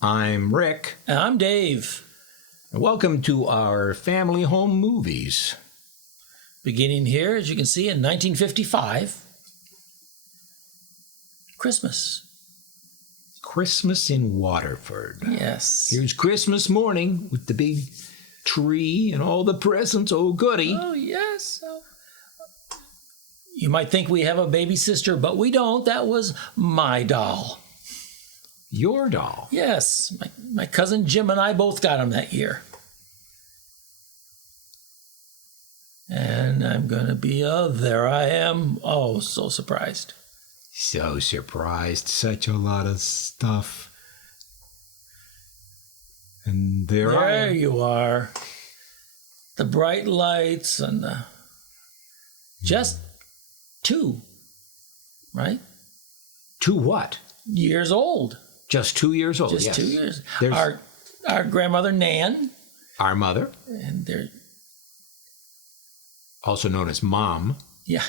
I'm Rick. And I'm Dave. And welcome to our family home movies. Beginning here, as you can see, in 1955. Christmas. Christmas in Waterford. Yes. Here's Christmas morning with the big tree and all the presents. Oh, goody. Oh, yes. You might think we have a baby sister, but we don't. That was my doll. Your doll? Yes. My cousin Jim and I both got him that year. And I'm going to be, there I am. Oh, so surprised. So surprised. Such a lot of stuff. And there I am. There you are. The bright lights and the... Just 2, right? 2 what? Years old. Just 2 years old, Just yes. 2 years. There's Our grandmother, Nan. our mother, And they're... also known as Mom, Yeah.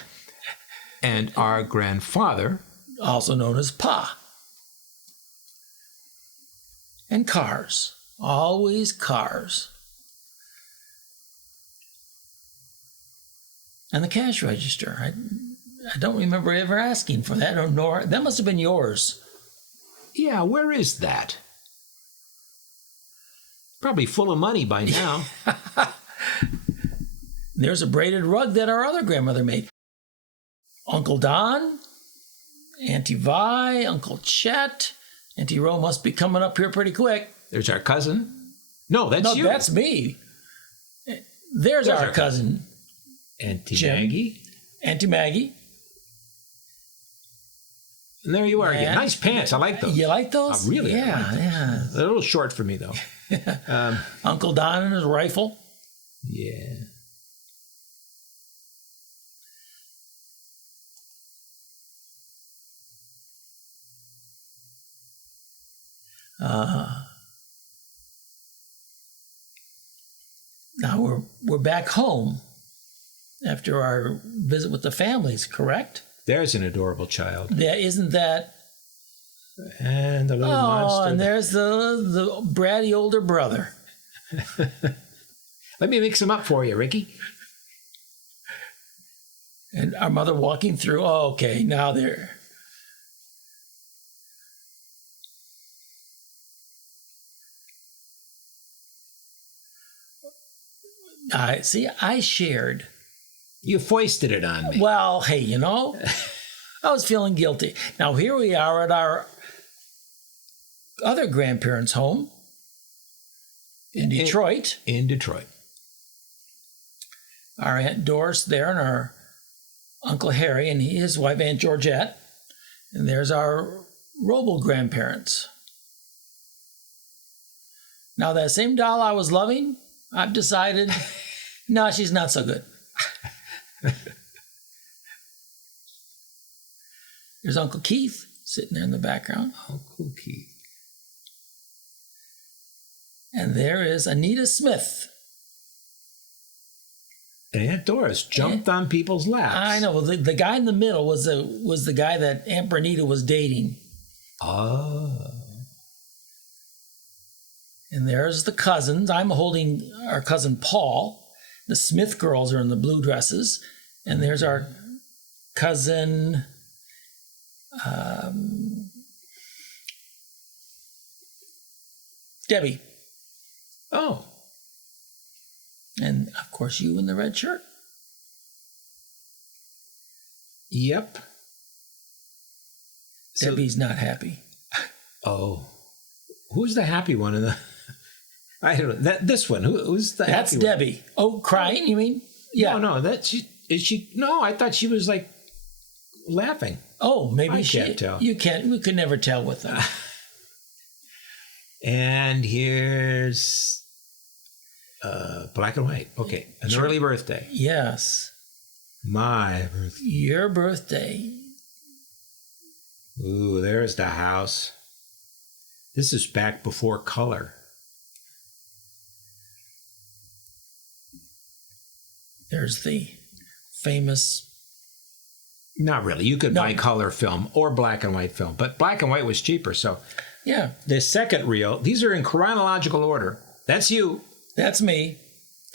and our grandfather, Also known as Pa. And cars. Always cars. And the cash register. I don't remember ever asking for that. Nor that must have been yours. Yeah, where is that? Probably full of money by now. There's a braided rug that our other grandmother made. Uncle Don, Auntie Vi, Uncle Chet. Auntie Ro must be coming up here pretty quick. There's our cousin. No, that's No, you. that's me. There's our cousin. Auntie Jim. Maggie. Auntie Maggie. And there you are again. And- Nice pants. I like those. You like those? Really? I Yeah, like those. yeah. They're a little short for me, though. Uncle Don and his rifle. Yeah. Now we're back home after our visit with the families, correct? There's an adorable child. Yeah, isn't that? And the little Oh, monster. and there's the bratty older brother. Let me mix them up for you, Ricky. And our mother walking through. Oh, okay, now they're... I shared. You foisted it on me. Well, hey, I was feeling guilty. Now, here we are at our other grandparents' home in Detroit. In Detroit. Our Aunt Doris there and our Uncle Harry and his wife, Aunt Georgette. And there's our Wrobbel grandparents. Now, that same doll I was loving, I've decided, no, she's not so good. There's Uncle Keith sitting there in the background. Uncle Keith. And there is Anita Smith. And Aunt Doris jumped on people's laps. I know. The guy in the middle was the guy that Aunt Bernita was dating. Oh. And there's the cousins. I'm holding our cousin Paul. The Smith girls are in the blue dresses. And there's our cousin... Debbie. Oh. And, of course, you in the red shirt. Yep. Debbie's not happy. Oh. Who's the happy one in the... I don't know. This one. Who's the That's happy Debbie. One? Oh, crying, you mean? Yeah. No, is she... No, I thought she was, like, laughing. Oh, maybe I can't tell. You can't. We could never tell with them. And here's black and white. Okay. An early birthday. Yes. My birthday. Your birthday. Ooh, there's the house. This is back before color. There's the famous... Not really. You could buy color film or black and white film, but black and white was cheaper, so Yeah. The second reel, these are in chronological order. That's you. That's me.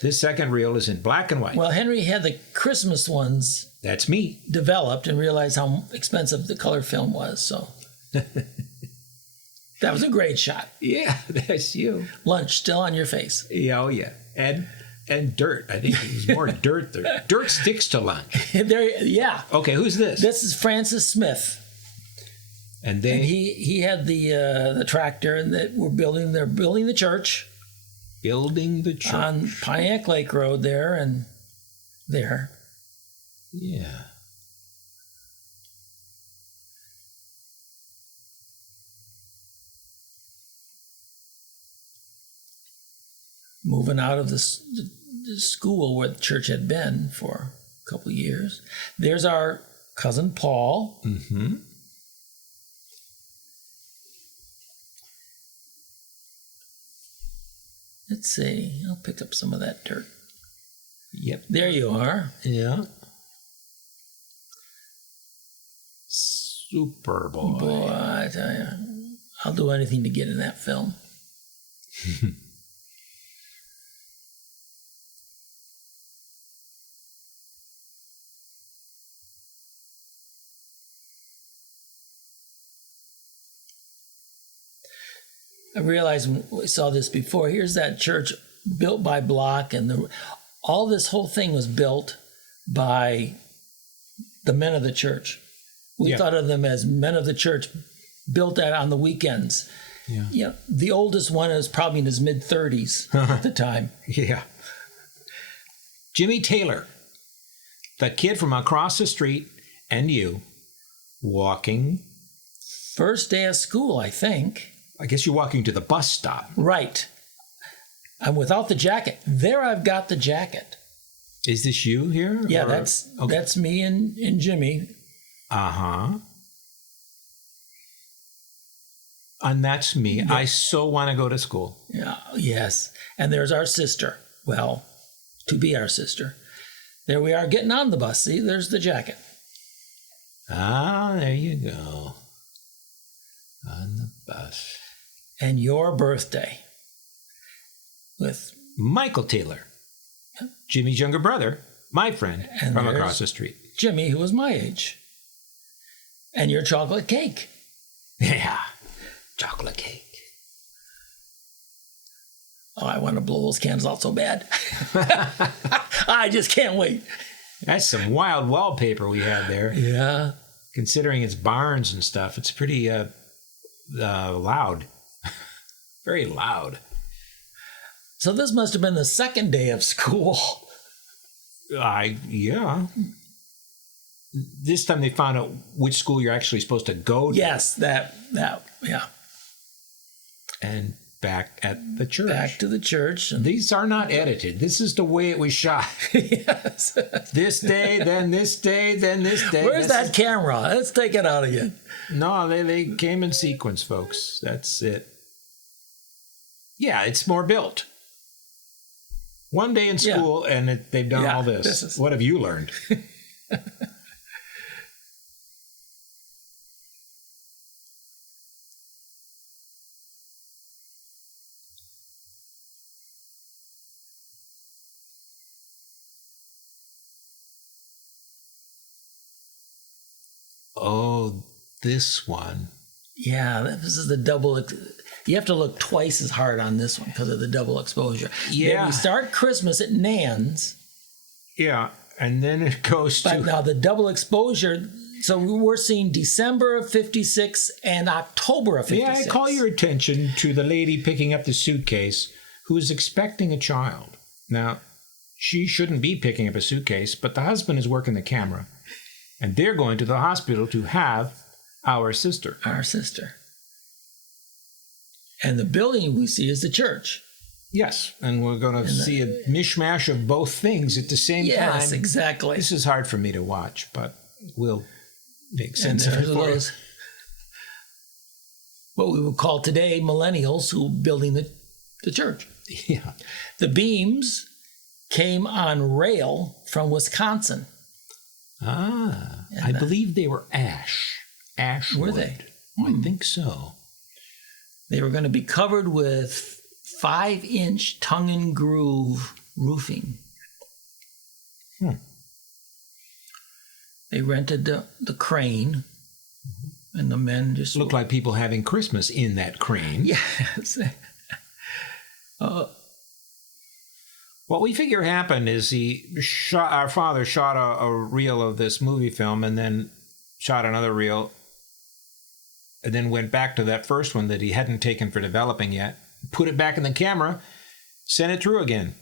This second reel is in black and white. Well, Henry had the Christmas ones That's me. developed and realized how expensive the color film was. So that was a great shot. Yeah, that's you. Lunch still on your face. Yeah, oh yeah. And dirt. I think there's more dirt there. Dirt sticks to lunch. Yeah. Okay, who's this? This is Francis Smith. And he had the tractor, and they're building the church. Building the church. On Pontiac Lake Road there and there. Yeah. Moving out of the school where the church had been for a couple of years. There's our cousin Paul. Mm-hmm. Let's see. I'll pick up some of that dirt. Yep. There you are. Yeah. Super boy. Boy, I tell you, I'll do anything to get in that film. I realized when we saw this before, here's that church built by block, and all this whole thing was built by the men of the church. We thought of them as men of the church, built that on the weekends. Yeah. You know, the oldest one was probably in his mid-30s at the time. Yeah. Jimmy Taylor, the kid from across the street, and you, walking. First day of school, I think. I guess you're walking to the bus stop. Right. I'm without the jacket. There I've got the jacket. Is this you here? Yeah, that's me and Jimmy. Uh-huh. And that's me. Yeah. I so want to go to school. Yeah, yes. And there's our sister. Well, to be our sister. There we are getting on the bus. See, there's the jacket. Ah, there you go. On the bus. And your birthday. With Michael Taylor. Jimmy's younger brother. My friend from across the street. Jimmy, who was my age. And your chocolate cake. Yeah. Chocolate cake. Oh, I want to blow those candles out so bad. I just can't wait. That's some wild wallpaper we had there. Yeah. Considering it's barns and stuff, it's pretty loud. Very loud. So this must have been the second day of school. Yeah. This time they found out which school you're actually supposed to go to. Yes, that, yeah. And back at the church. Back to the church. And these are not edited. This is the way it was shot. Yes. This day, then this day, then this day. Where's that camera? Let's take it out again. No, they came in sequence, folks. That's it. Yeah, it's more built. One day in school, and they've done all this. What have you learned? Oh, this one. Yeah, this is the double. You have to look twice as hard on this one because of the double exposure. Yeah. Then we start Christmas at Nan's. Yeah, and then it goes to... But now the double exposure, so we're seeing December of 56 and October of 56. Yeah, I call your attention to the lady picking up the suitcase who is expecting a child. Now, she shouldn't be picking up a suitcase, but the husband is working the camera. And they're going to the hospital to have our sister. Our sister. And the building we see is the church. Yes, and we're going to see a mishmash of both things at the same time. Yes, exactly. This is hard for me to watch, but we'll make sense of it for you. What we would call today millennials who are building the church. Yeah. The beams came on rail from Wisconsin. Ah, I believe they were ash. Ash were wood. they? I think so. They were going to be covered with 5-inch tongue and groove roofing. They rented the crane, and the men just looked like people having Christmas in that crane. Yes. What we figure happened is our father shot a reel of this movie film and then shot another reel and then went back to that first one that he hadn't taken for developing yet, put it back in the camera, sent it through again.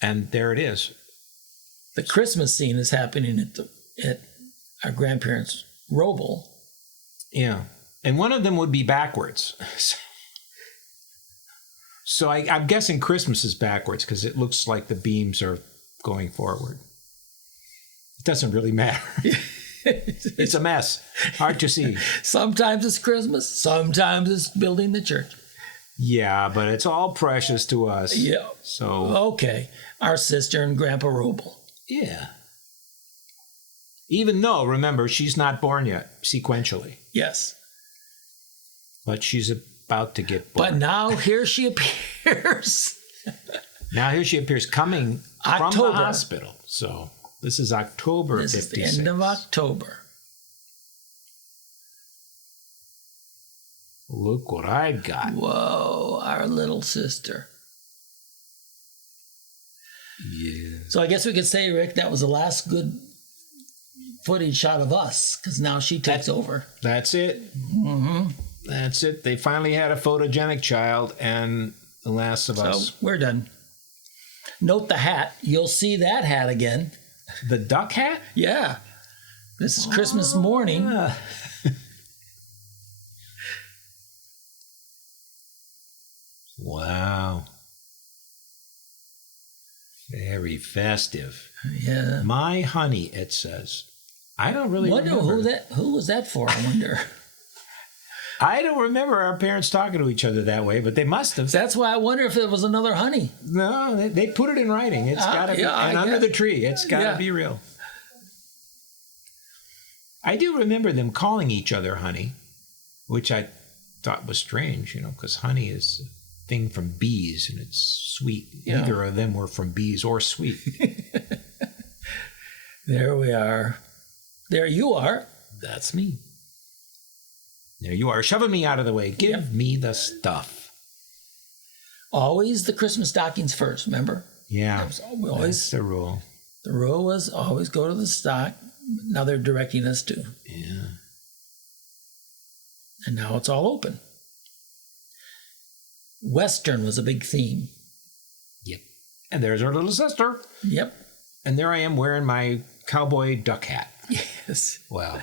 And there it is. The Christmas scene is happening at our grandparents' Wrobbel. Yeah. And one of them would be backwards. So I'm guessing Christmas is backwards because it looks like the beams are going forward. It doesn't really matter. It's a mess. Hard to see. Sometimes it's Christmas. Sometimes it's building the church. Yeah, but it's all precious to us. Yeah. So okay. Our sister and Grandpa Wrobbel. Yeah. Even though, remember, she's not born yet, sequentially. Yes. But she's about to get born. But now here she appears. Now here she appears coming October. from the hospital. So this is October 56. This is the end of October. Look what I got. Whoa, our little sister. Yeah. So I guess we could say, Rick, that was the last good footage shot of us, because now she takes over. That's it. Mm-hmm. That's it. They finally had a photogenic child, and the last of us. So we're done. Note the hat. You'll see that hat again. The duck hat? Yeah. This is Christmas morning. Yeah. Wow. Very festive. Yeah. My honey, it says. I don't really remember. Who was that for, I wonder. I don't remember our parents talking to each other that way, but they must have. That's why I wonder if it was another honey. No, they put it in writing. It's got to be. And under the tree, it's got to be real. I do remember them calling each other honey, which I thought was strange, because honey is a thing from bees and it's sweet. Yeah. Neither of them were from bees or sweet. There we are. There you are. That's me. There you are, shoving me out of the way. Give me the stuff. Always the Christmas stockings first, remember? Yeah, that's the rule. The rule was always go to the stock. Now they're directing us to. Yeah. And now it's all open. Western was a big theme. Yep. And there's our little sister. Yep. And there I am wearing my cowboy duck hat. Yes. Wow.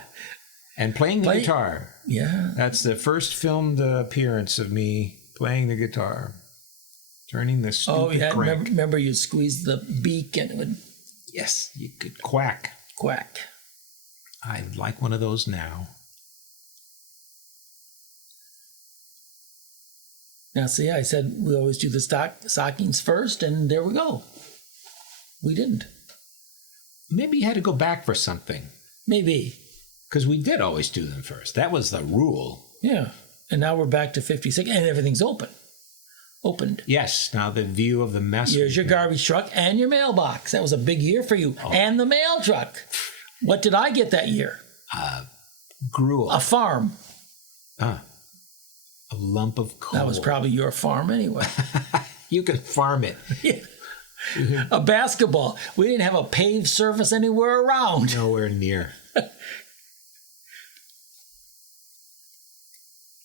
And playing the guitar. Yeah. That's the first filmed appearance of me playing the guitar. Turning the stupid crank. Remember you'd squeeze the beak and it would... Yes, you could quack. Quack. I'd like one of those now. Now, see, I said we always do the stockings first, and there we go. We didn't. Maybe you had to go back for something. Maybe. Because we did always do them first. That was the rule. Yeah. And now we're back to 56, and everything's open. Opened. Yes. Now the view of the mess. Here's your garbage truck and your mailbox. That was a big year for you. Oh. And the mail truck. What did I get that year? Gruel. A farm. A lump of coal. That was probably your farm anyway. You can farm it. Yeah. A basketball. We didn't have a paved surface anywhere around. Nowhere near.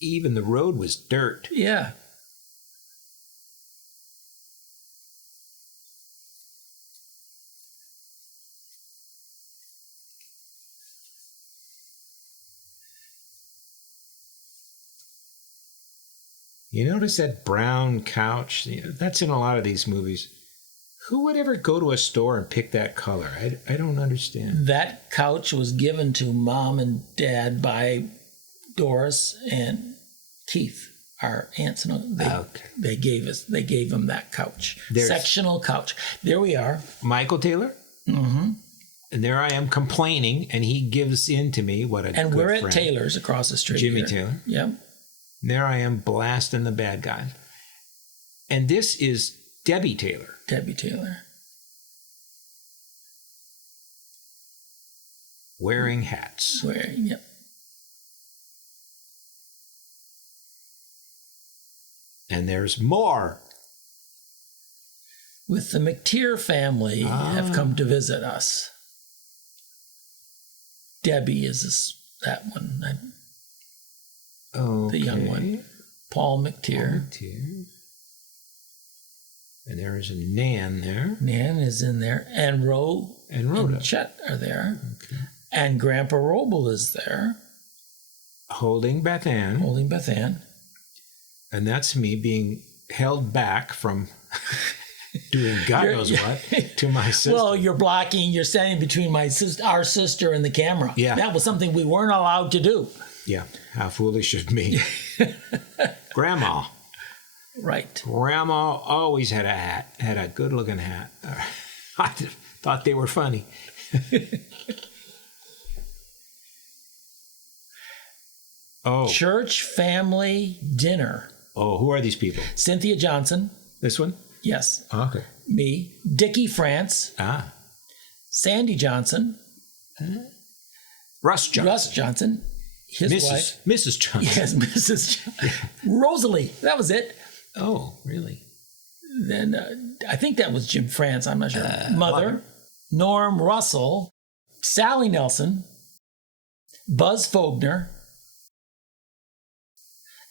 Even the road was dirt. Yeah. You notice that brown couch? That's in a lot of these movies. Who would ever go to a store and pick that color? I don't understand. That couch was given to Mom and Dad by Doris and Keith, our aunts and uncles. They gave them that couch. Sectional couch. There we are. Michael Taylor? Mm-hmm. And there I am complaining, and he gives in to me. What a And good we're friend. at Taylor's across the street. Jimmy here. Taylor. Yep. There I am blasting the bad guy. And this is Debbie Taylor. Debbie Taylor. Wearing hats. Yep. And there's more. With the McTeer family have come to visit us. Debbie is that one. Okay. The young one. Paul McTeer. And there is a Nan there. Nan is in there. And Rhoda and Chet are there. Okay. And Grandpa Wrobbel is there. Holding Beth Ann. And that's me being held back from doing God knows what to my sister. Well, you're standing between our sister and the camera. Yeah. That was something we weren't allowed to do. Yeah. How foolish of me. Grandma. Right. Grandma always had a hat, had a good-looking hat. I thought they were funny. Oh. Church family dinner. Oh, who are these people? Cynthia Johnson. This one? Yes. Okay. Me. Dickie France. Sandy Johnson. Russ Johnson. His wife. Mrs. Johnson. Yes, Mrs. Johnson. Rosalie. That was it. Oh, really? Then I think that was Jim France. I'm not sure. Mother. Norm Russell. Sally Nelson. Buzz Fogner.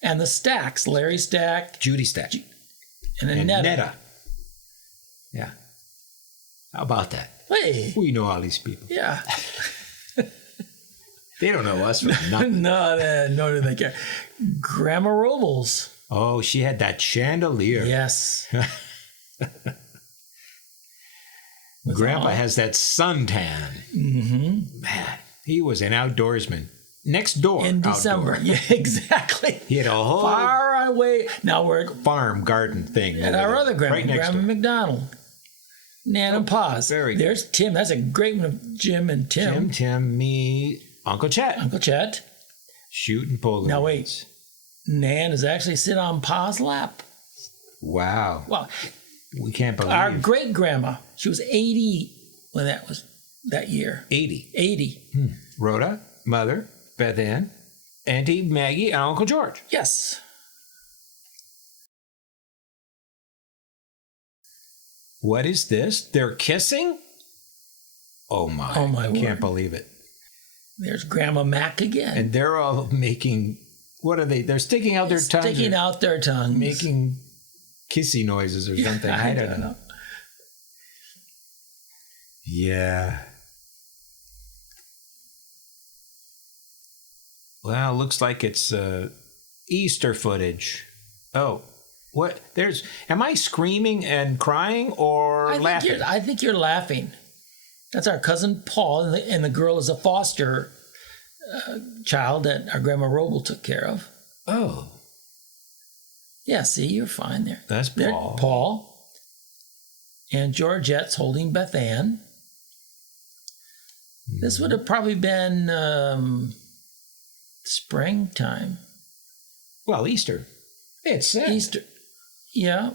And the Stacks. Larry Stack. Judy Stack. And Netta. Yeah. How about that? Hey. We know all these people. Yeah. They don't know us for nothing. No, do they care. Grandma Wrobbel's. Oh, she had that chandelier. Yes. Grandpa has that suntan. Mm-hmm. Man, he was an outdoorsman. Next door. In December. Outdoor. Yeah, exactly. He had a whole far away. Now we're farm garden thing. And our other grandma, right next Grandma door. Macdonald. Nan and Pa's. Very There's good. Tim. That's a great one of Jim and Tim. Tim, me, Uncle Chet. Shooting Polaroids. Now wait. Nan is actually sitting on Pa's lap. Wow. Well, we can't believe our great grandma. She was 80 when that was that year. 80. Rhoda, Mother, Beth Ann, Auntie Maggie, and Uncle George. Yes. What is this? They're kissing? Oh my. I can't believe it. There's Grandma Mac again. And they're all making, what are they? They're sticking out their tongues. Sticking out their tongues. Making kissy noises or something. I don't know. Yeah. Well, looks like it's Easter footage. Oh, what? Am I screaming and crying or laughing? I think you're laughing. That's our cousin Paul, and the girl is a foster child that our Grandma Wrobbel took care of. Oh. Yeah, see, you're fine there. That's Paul. Paul. And Georgette's holding Beth Ann. This would have probably been springtime. Well, Easter. It's Easter. Yeah.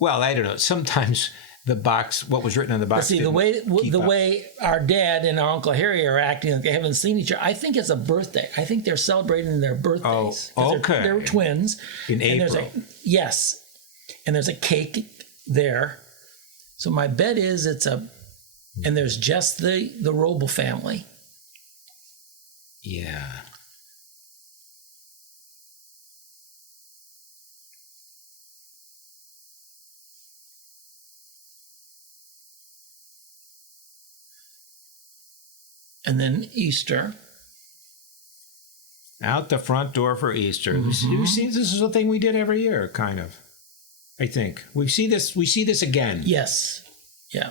Well, I don't know. Sometimes the box, what was written on the box. See, the way our dad and our Uncle Harry are acting like they haven't seen each other, I think it's a birthday. I think they're celebrating their birthdays. Oh, okay. They're twins. In April. Yes. And there's a cake there. So my bet is and there's just the Wrobbel family. Yeah. And then Easter. Out the front door for Easter. Mm-hmm. You see, this is a thing we did every year, kind of. I think we see this again. Yes. Yeah.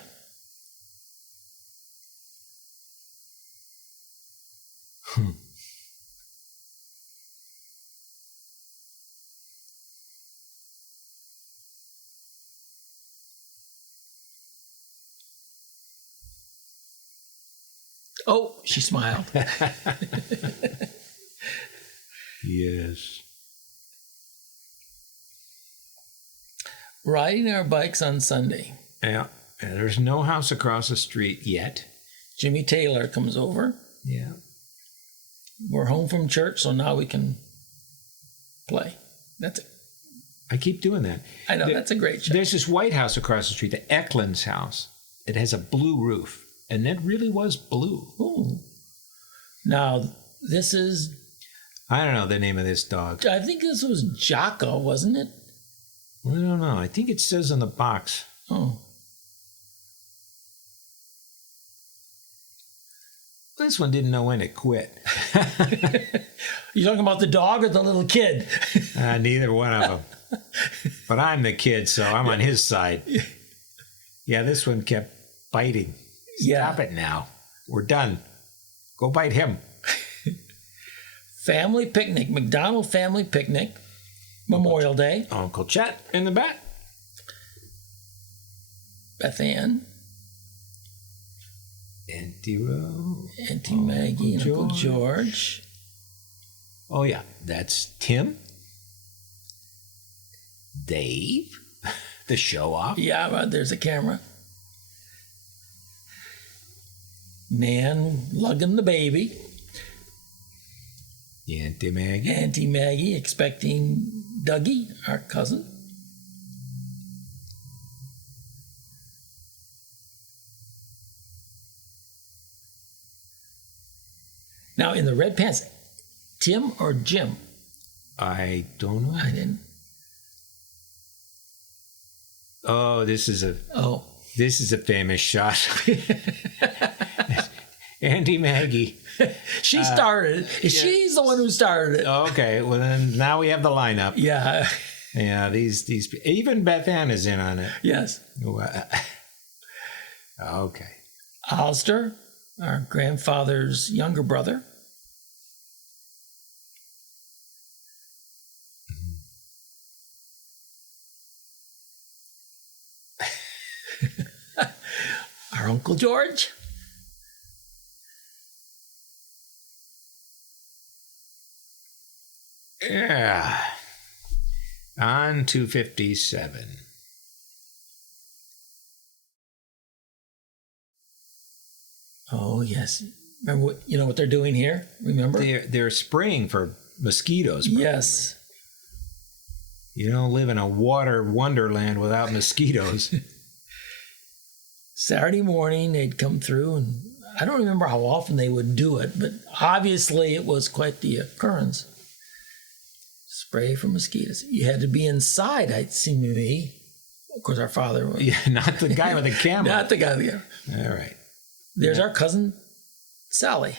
Oh, she smiled. Yes. Riding our bikes on Sunday. Yeah. And there's no house across the street yet. Jimmy Taylor comes over. Yeah. We're home from church, so now we can play. That's it. I keep doing that. I know, that's a great show. There's this white house across the street, the Eklund's house. It has a blue roof. And it really was blue. Ooh. Now, this is... I don't know the name of this dog. I think this was Jocko, wasn't it? I don't know. I think it says on the box. Oh. This one didn't know when to quit. You talking about the dog or the little kid? Neither one of them. But I'm the kid, so I'm on his side. Yeah, this one kept biting. Stop it now. We're done. Go bite him. Family picnic. Macdonald family picnic. Memorial Day. Uncle Chet in the back. Beth Ann. Auntie Rose. Auntie Maggie and Uncle George. Oh, yeah. That's Tim. Dave. The show off. Yeah, there's a camera. Nan lugging the baby. Auntie Maggie. Auntie Maggie expecting Dougie, our cousin. Now, in the red pants, Tim or Jim? I don't know. I didn't. Oh, this is a famous shot. Auntie Maggie. She started it. Yeah. She's the one who started it. Okay, well then now we have the lineup. Yeah. Yeah, these even Beth Ann is in on it. Yes. Okay. Alistair, our grandfather's younger brother. Our Uncle George. Yeah. On to 57. Oh, yes. Remember what they're doing here? Remember? They're spraying for mosquitoes. Probably. Yes. You don't live in a water wonderland without mosquitoes. Saturday morning, they'd come through, and I don't remember how often they would do it, but obviously it was quite the occurrence. Spray for mosquitoes. You had to be inside, it seemed to me. Of course, our father was. Yeah, not the guy with the camera. Not the guy with the camera. All right. There's our cousin, Sally.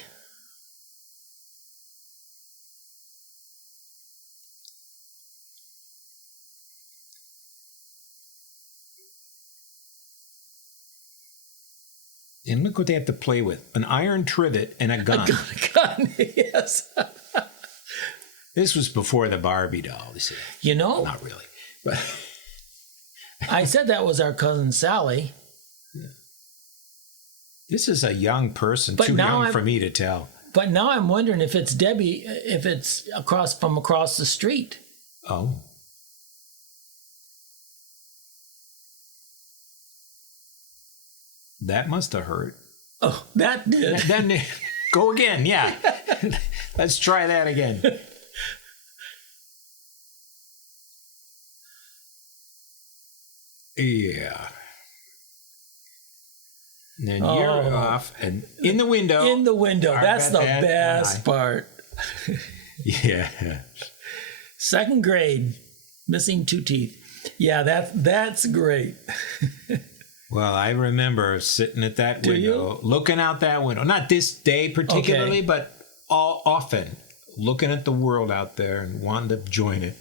And look what they have to play with. An iron trivet and a gun. A gun, yes. This was before the Barbie doll, you see. You know? Not really. But I said that was our cousin Sally. Yeah. This is a young person, but too young for me to tell. But now I'm wondering if it's Debbie, if it's across the street. Oh. That must have hurt. Oh, that did. Then go again, yeah. Let's try that again. Yeah. And then you're off and in the window. In the window. That's the best part. Yeah. Second grade, missing 2 teeth. Yeah, that's great. Well, I remember sitting at that window, looking out that window. Not this day particularly, but often looking at the world out there and wanting to join it.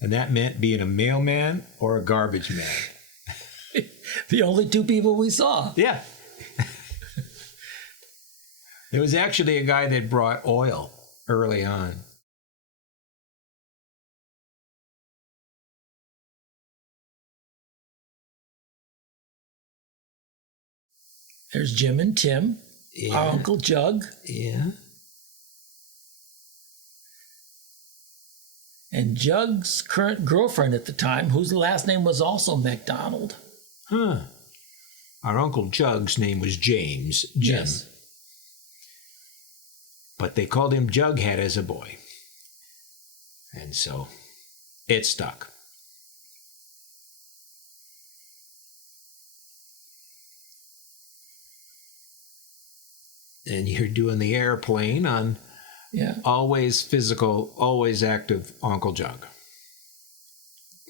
And that meant being a mailman or a garbage man. The only 2 people we saw. Yeah. There was actually a guy that brought oil early on. There's Jim and Tim, our Uncle Jug. Yeah. and Jug's current girlfriend at the time, whose last name was also Macdonald. Huh. Our Uncle Jug's name was James. Jim. Yes. But they called him Jughead as a boy. And so it stuck. And you're doing the airplane on always physical, always active Uncle Jug.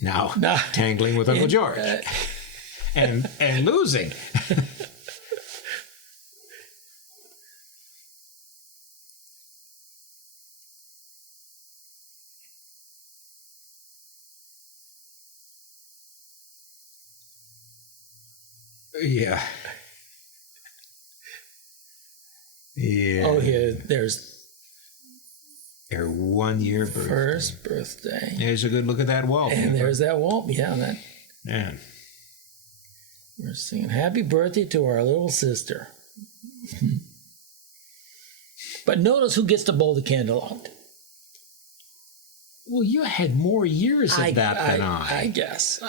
Now tangling with Uncle George. And losing. Yeah. Yeah. Oh, yeah, there's their 1 year birthday. First birthday. There's a good look at that wallpaper. And there's that wall. Yeah, that. Man. We're singing happy birthday to our little sister. But notice who gets to blow the candle out. Well, you had more years of that than I. I guess.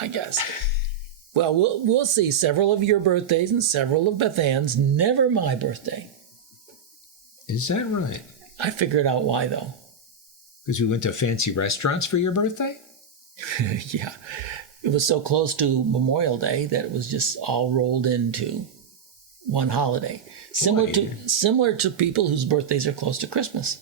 Well, we'll see. Several of your birthdays and several of Beth Ann's. Never my birthday. Is that right? I figured out why, though. Because we went to fancy restaurants for your birthday? Yeah. It was so close to Memorial Day that it was just all rolled into one holiday. Similar to people whose birthdays are close to Christmas.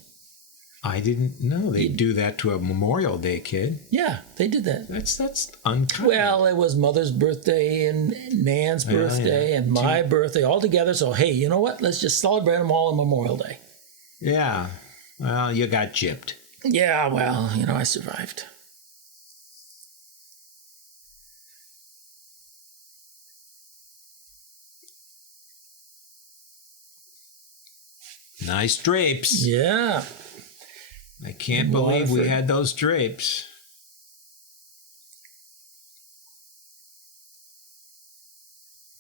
I didn't know they'd do that to a Memorial Day kid. Yeah, they did that. That's uncommon. Well, it was Mother's birthday and Nan's birthday and my birthday all together. So, hey, you know what? Let's just celebrate them all on Memorial Day. Yeah. Well, you got gypped. Yeah, well, I survived. Nice drapes. Yeah. I can't believe we had those drapes.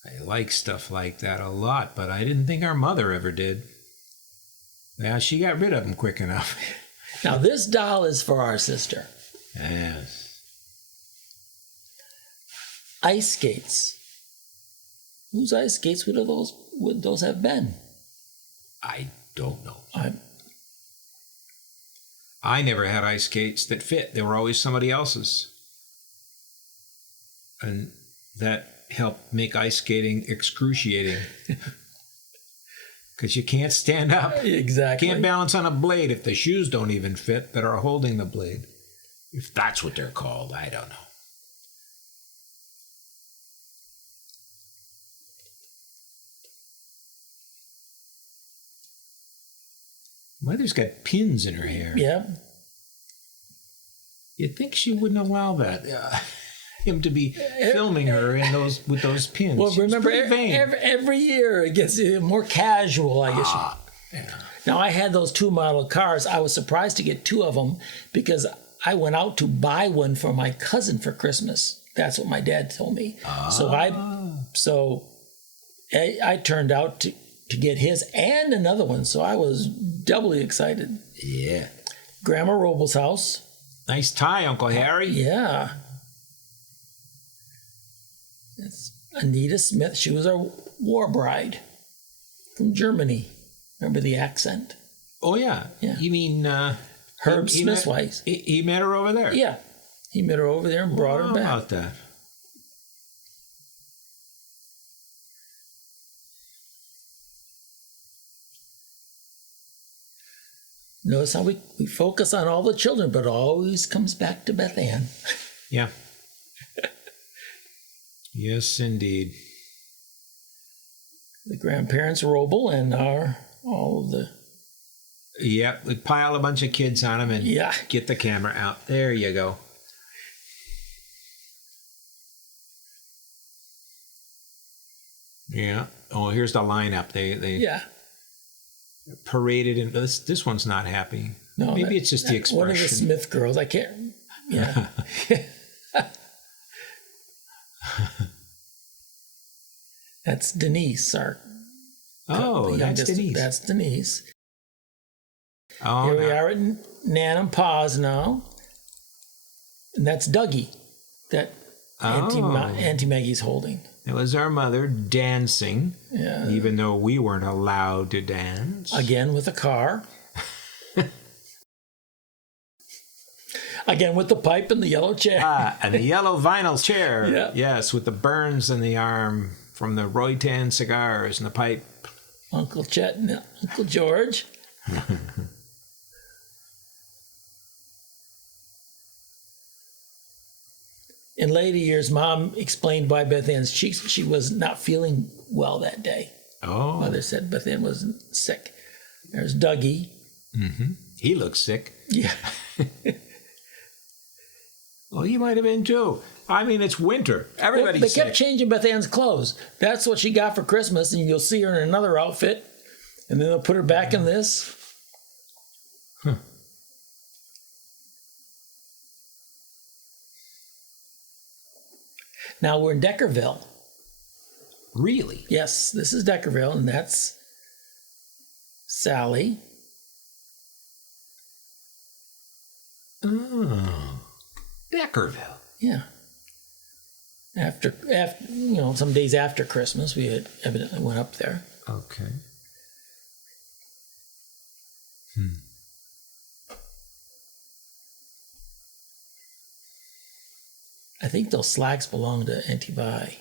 I like stuff like that a lot, but I didn't think our mother ever did. Yeah, she got rid of them quick enough. Now, this doll is for our sister. Yes. Ice skates. Whose ice skates would those have been? I don't know. I never had ice skates that fit. They were always somebody else's. And that helped make ice skating excruciating. Because you can't stand up. Exactly. Can't balance on a blade if the shoes don't even fit that are holding the blade. If that's what they're called, I don't know. Mother's got pins in her hair. Yeah. You'd think she wouldn't allow that. Him to be filming her in with those pins. Well, remember, vain. every year it gets more casual, I guess. Yeah. Now, I had those 2 model cars. I was surprised to get 2 of them because I went out to buy one for my cousin for Christmas. That's what my dad told me. So I turned out to get his and another one. So I was doubly excited. Yeah. Grandma Wrobbel's house. Nice tie, Uncle Harry. Yeah. That's Anita Smith. She was our war bride from Germany. Remember the accent? Oh, yeah. You mean... Herb Smith's wife. He met her over there? Yeah. He met her over there and brought her back. How about that? Notice how we focus on all the children, but it always comes back to Beth Ann. Yeah. Yes, indeed. The grandparents Wrobbel and all of the... Yeah, we pile a bunch of kids on them and get the camera out. There you go. Yeah. Oh, here's the lineup. They paraded in. This one's not happy. No, maybe it's just the expression. One of the Smith girls. I can't. Yeah. That's Denise. That's Denise. That's Denise. Oh, Here we are at Nan and Pa's now. And that's Dougie that Auntie Maggie's holding. It was our mother dancing, Yeah. even though we weren't allowed to dance. Again with a car. Again with the pipe and the yellow chair. And the yellow vinyl chair. Yeah. Yes, with the burns in the arm from the Roytan cigars and the pipe. Uncle Chet and Uncle George. In later years, Mom explained why Beth Ann's cheeks, she was not feeling well that day. Oh. Mother said Beth Ann wasn't sick. There's Dougie. Mm-hmm. He looks sick. Yeah. Well, he might have been too. I mean, it's winter. Everybody's They sick. kept changing Beth Ann's clothes. That's what she got for Christmas, and you'll see her in another outfit, and then they'll put her back in this. Huh. Now we're in Deckerville. Really? Yes, this is Deckerville, and that's Sally. Oh. Deckerville. Yeah. After some days after Christmas, we had evidently went up there. Okay. I think those slacks belong to Auntie Vi.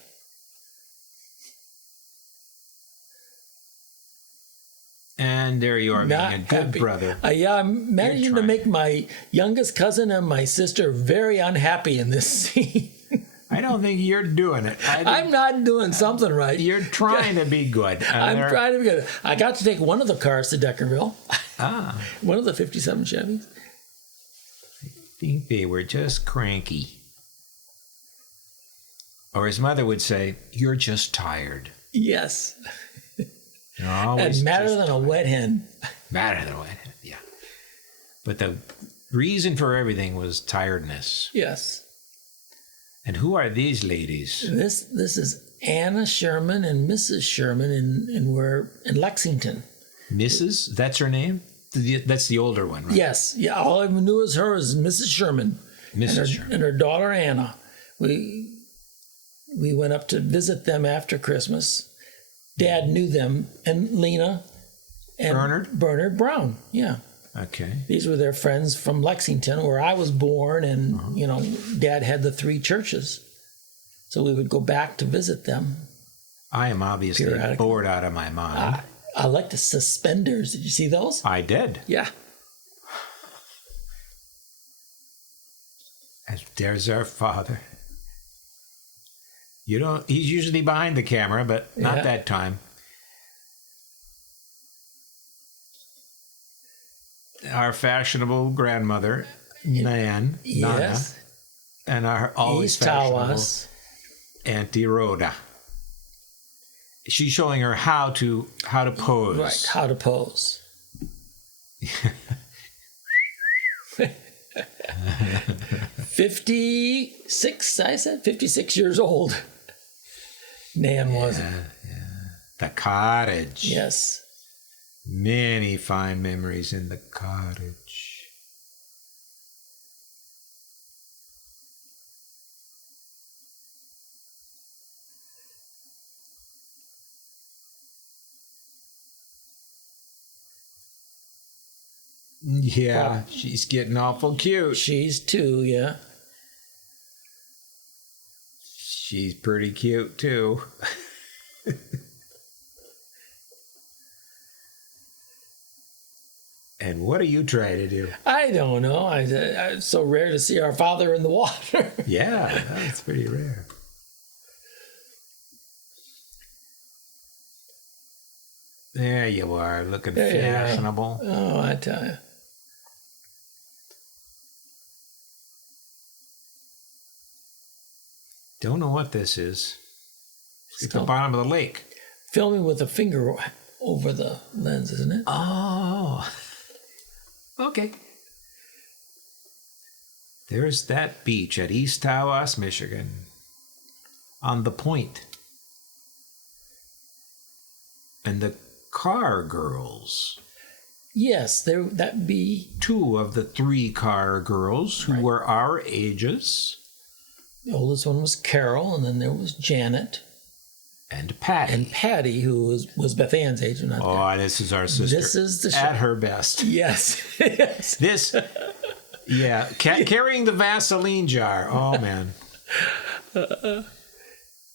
And there you are, being a good happy. brother. Yeah, I'm managing to trying. make my youngest cousin and my sister very unhappy in this scene. I don't think you're doing it. I'm not doing something right. You're trying to be good. I'm trying to be good. I got to take one of the cars to Deckerville. One of the 57 Chevys. I think they were just cranky. Or his mother would say, "You're just tired." Yes. You're always And madder just than a wet hen. Madder than a wet hen, yeah. But the reason for everything was tiredness. Yes. And who are these ladies? This is Anna Sherman and Mrs. Sherman, and we're in Lexington. Mrs.? That's her name? That's the older one, right? Yes. Yeah, all I knew was her was Mrs. Sherman. Mrs. Sherman. And her daughter Anna. We went up to visit them after Christmas. Dad knew them, and Lena and Bernard Brown. Yeah. Okay. These were their friends from Lexington, where I was born, and Dad had the 3 churches, so we would go back to visit them. I am obviously bored out of my mind. I like the suspenders. Did you see those? I did. Yeah. And there's our father. He's usually behind the camera, but not that time. Our fashionable grandmother, Nana, Yes. and our always East fashionable Tawas. Auntie Rhoda. She's showing her how to pose. Right, how to pose. 56, I said? 56 years old. Nan was. Yeah. The cottage. Yes. Many fine memories in the cottage. Yeah, she's getting awful cute. She's 2, yeah. She's pretty cute, too. And what are you trying to do? I don't know. It's so rare to see our father in the water. Yeah, that's pretty rare. There you are, looking fashionable. Oh, I tell you. Don't know what this is. It's at the bottom of the lake. Filming with a finger over the lens, isn't it? Oh. Okay. There's that beach at East Tawas, Michigan. On the point. And the car girls. Yes, that'd be 2 of the 3 Carr girls who were our ages. the oldest one was Carol, and then there was Janet And Patty. and Patty, who was Beth Ann's age. Not there. This is our sister. This is the at her best. Yes. Yes. This, yeah, carrying the Vaseline jar. Oh man.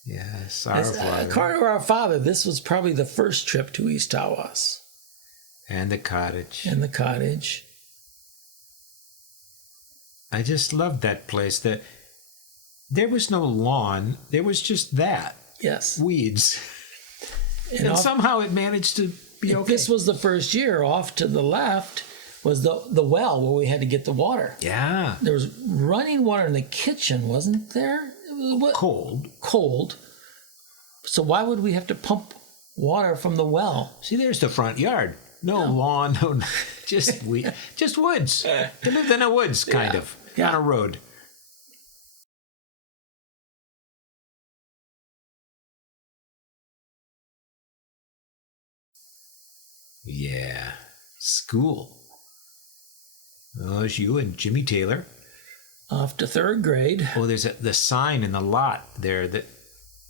Yes, our father. According to our father, this was probably the first trip to East Tawas. And the cottage. And the cottage. I just loved that place. There was no lawn. There was just that. Yes. Weeds. And somehow it managed to be okay. This was the first year. Off to the left was the well where we had to get the water. Yeah. There was running water in the kitchen, wasn't there? It was cold. So why would we have to pump water from the well? See, there's the front yard. No lawn, no, just woods. They lived in the woods, kind of, on a road. Yeah, school. Oh, it's you and Jimmy Taylor. Off to 3rd grade. Oh, there's the sign in the lot there that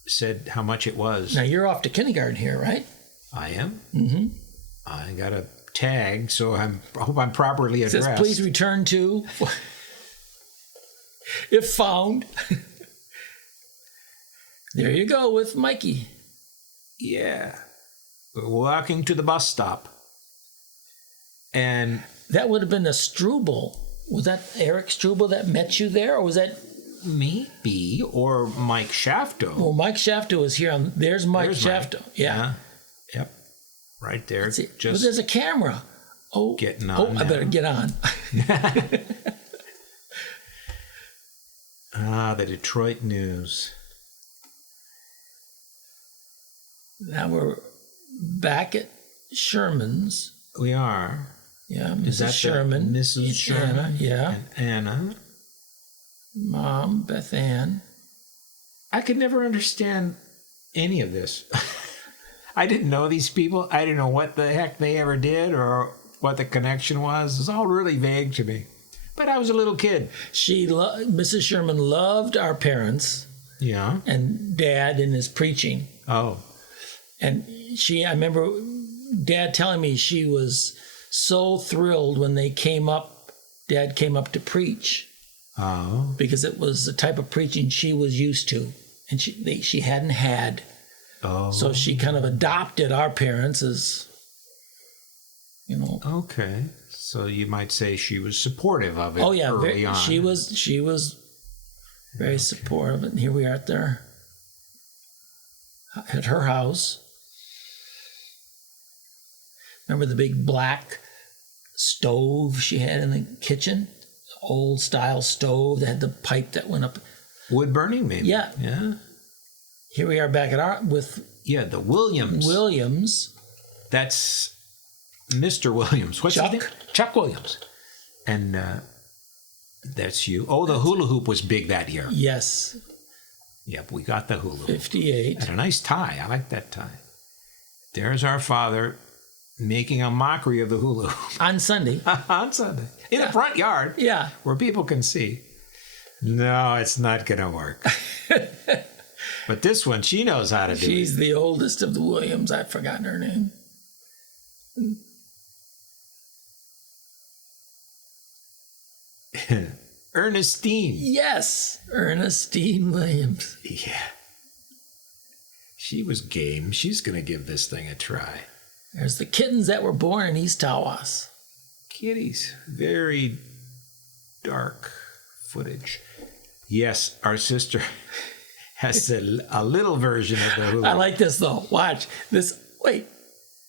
said how much it was. Now you're off to kindergarten here, right? I am. Mm-hmm. I got a tag, so I hope I'm properly addressed. It says, please return to, if found. There you go with Mikey. Yeah. We're walking to the bus stop. And that would have been a Struble. Was that Eric Struble that met you there, or was that... Maybe, or Mike Shafto. Well, Mike Shafto is here. There's Mike Shafto. Yeah. Yep. Right there. But there's a camera. Oh, getting on. I better get on. The Detroit News. Now we're back at Sherman's. We are. Yeah, Mrs. Sherman. Mrs. Sherman. Anna, yeah. And Anna. Mom, Beth Ann. I could never understand any of this. I didn't know these people. I didn't know what the heck they ever did or what the connection was. It's all really vague to me. But I was a little kid. Mrs. Sherman loved our parents. Yeah. And Dad in his preaching. Oh. And I remember Dad telling me she was so thrilled when Dad came up to preach. Oh. Because it was the type of preaching she was used to, and she hadn't had. Oh. So she kind of adopted our parents as, Okay. So you might say she was supportive of it. Oh yeah, early on. She was very supportive, and here we are at her house. Remember the big black stove she had in the kitchen? Old style stove that had the pipe that went up. Wood burning, maybe. Yeah. Yeah. Here we are back at the Williams. Williams. That's Mr. Williams. What's his name? Chuck Williams. And that's you. Oh, the hula hoop was big that year. Yes. Yep, we got the hula hoop. 58. And a nice tie. I like that tie. There's our father making a mockery of the hula hoop. On Sunday. On Sunday. In the front yard. Yeah. Where people can see. No, it's not going to work. But this one, she knows how to do it. She's the oldest of the Williams. I've forgotten her name. Ernestine. Yes. Ernestine Williams. Yeah. She was game. She's going to give this thing a try. There's the kittens that were born in East Tawas. Kitties. Very dark footage. Yes, our sister has a little version of the hula. I like this, though. Watch. This. Wait.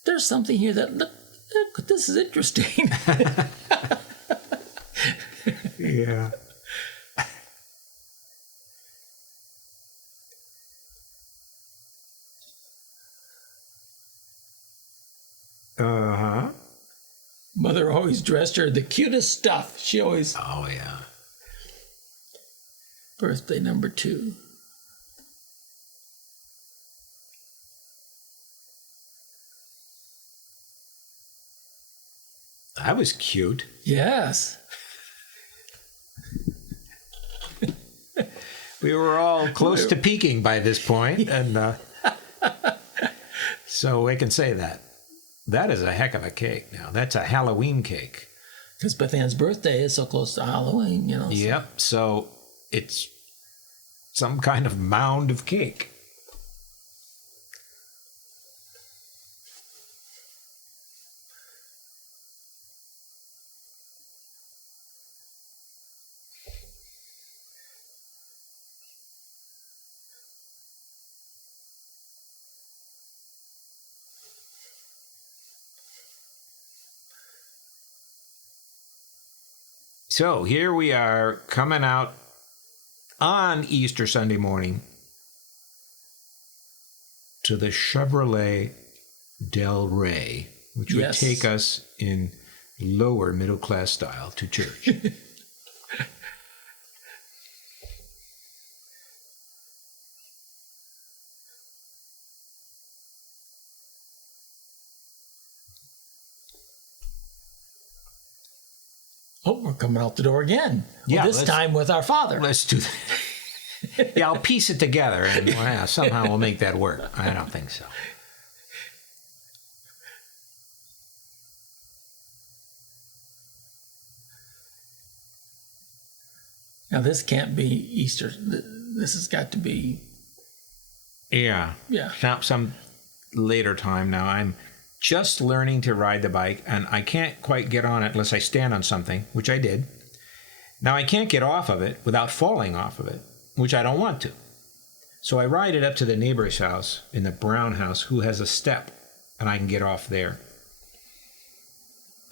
There's something here that... Look, this is interesting. Yeah. Uh-huh. Mother always dressed her the cutest stuff. She always... Oh, yeah. Birthday number 2. that was cute. Yes. We were all close to peaking by this point, and so we can say that. That is a heck of a cake. Now, that's a Halloween cake. Because Beth Ann's birthday is so close to Halloween, you know. Yep, so it's some kind of mound of cake. So here we are coming out on Easter Sunday morning to the Chevrolet Del Rey, which would take us in lower middle class style to church. Oh, we're coming out the door again. Well, this time with our father. Let's do that. Yeah, I'll piece it together, and somehow we'll make that work. I don't think so. Now, this can't be Easter. This has got to be... Yeah. Some later time now. I'm just learning to ride the bike, and I can't quite get on it unless I stand on something, which I did. Now, I can't get off of it without falling off of it, which I don't want to. So I ride it up to the neighbor's house, in the Brown house, who has a step, and I can get off there.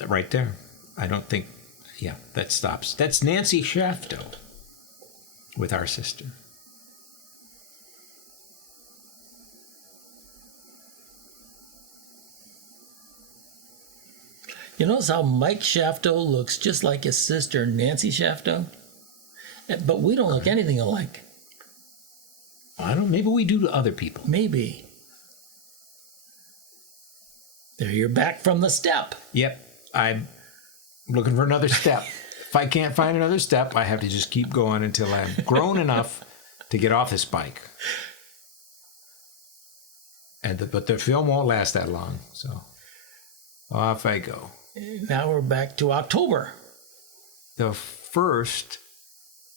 Right there. I don't think... Yeah, that stops. That's Nancy Shafto with our sister. You notice how Mike Shafto looks just like his sister, Nancy Shafto? But we don't look anything alike. I don't know. Maybe we do to other people. Maybe. There, you're back from the step. Yep. I'm looking for another step. If I can't find another step, I have to just keep going until I'm grown enough to get off this bike. But the film won't last that long, so off I go. Now we're back to October. The first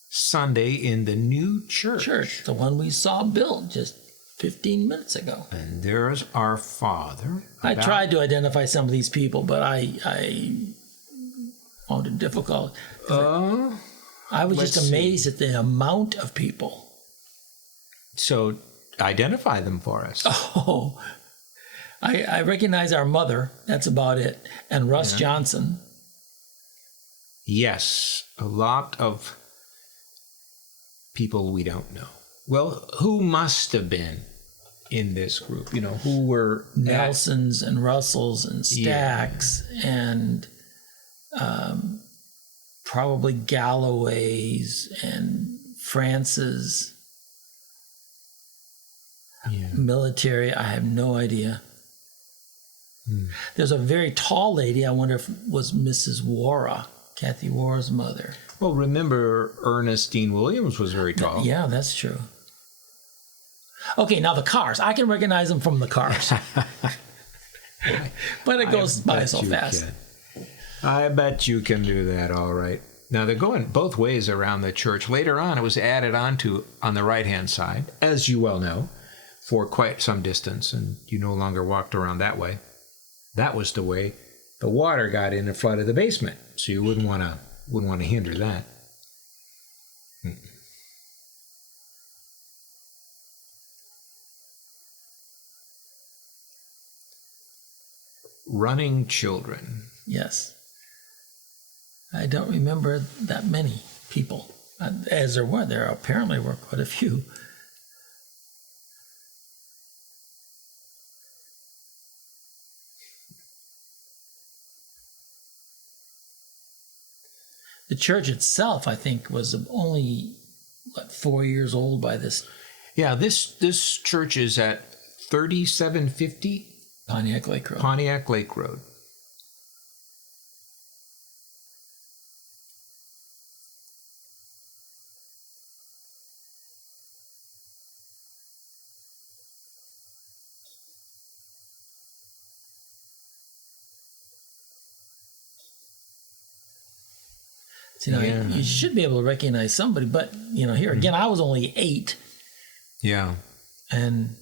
Sunday in the new church. The one we saw built just 15 minutes ago. And there's our father. I tried to identify some of these people, but I found it difficult. I was just amazed at the amount of people. So identify them for us. Oh, I recognize our mother. That's about it. And Russ Johnson. Yes, a lot of people we don't know. Well, who must have been in this group? You know, who were... Nelsons and Russells and Stacks and probably Galloways and Francis. Military, I have no idea. There's a very tall lady, I wonder if it was Mrs. Wara, Kathy Wara's mother. Well, remember Ernestine Williams was very tall. Yeah, that's true. Okay, now the cars. I can recognize them from the cars. But it goes by so fast. I bet you can do that all right. Now, they're going both ways around the church. Later on, it was added on the right-hand side, as you well know, for quite some distance, and you no longer walked around that way. That was the way the water got in and flooded the basement, so you wouldn't want to hinder that. Running children. Yes. I don't remember that many people, as there were. There apparently were quite a few. The church itself, I think, was only, 4 years old by this. Yeah, this church is at 3750 Pontiac Lake Road. Pontiac Lake Road. So, you should be able to recognize somebody, but, here again, I was only 8. Yeah. And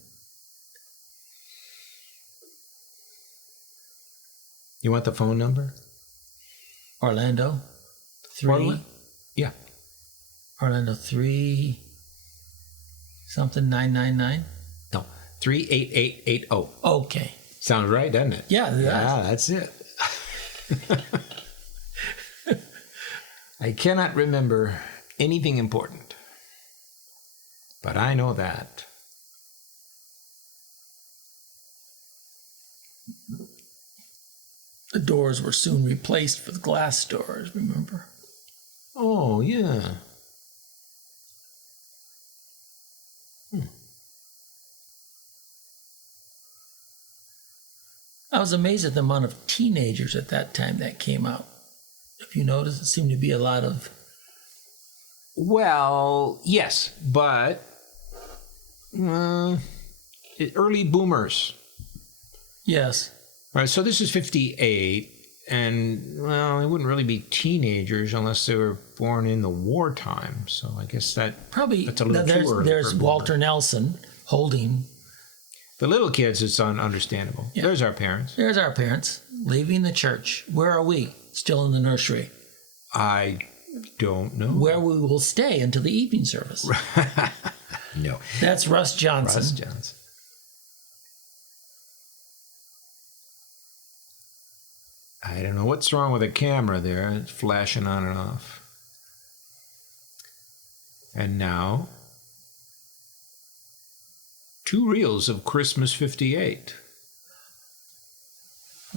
you want the phone number? Orlando 3. Yeah. Orlando 3 something 999. No, 38880. Okay. Sounds right, doesn't it? Yeah, that's it. I cannot remember anything important, but I know that. The doors were soon replaced with glass doors, remember? Oh, yeah. I was amazed at the amount of teenagers at that time that came out. If you notice, it seemed to be a lot of... Well, yes, but early boomers. Yes. Right, so this is 58, and, well, they wouldn't really be teenagers unless they were born in the wartime. So I guess that's a little too early. There's Walter Nelson holding... The little kids, it's understandable. Yeah. There's our parents. There's our parents leaving the church. Where are we? Still in the nursery. I don't know. Where we will stay until the evening service. No. That's Russ Johnson. Russ Johnson. I don't know what's wrong with the camera there. It's flashing on and off. And now... 2 reels of Christmas 58.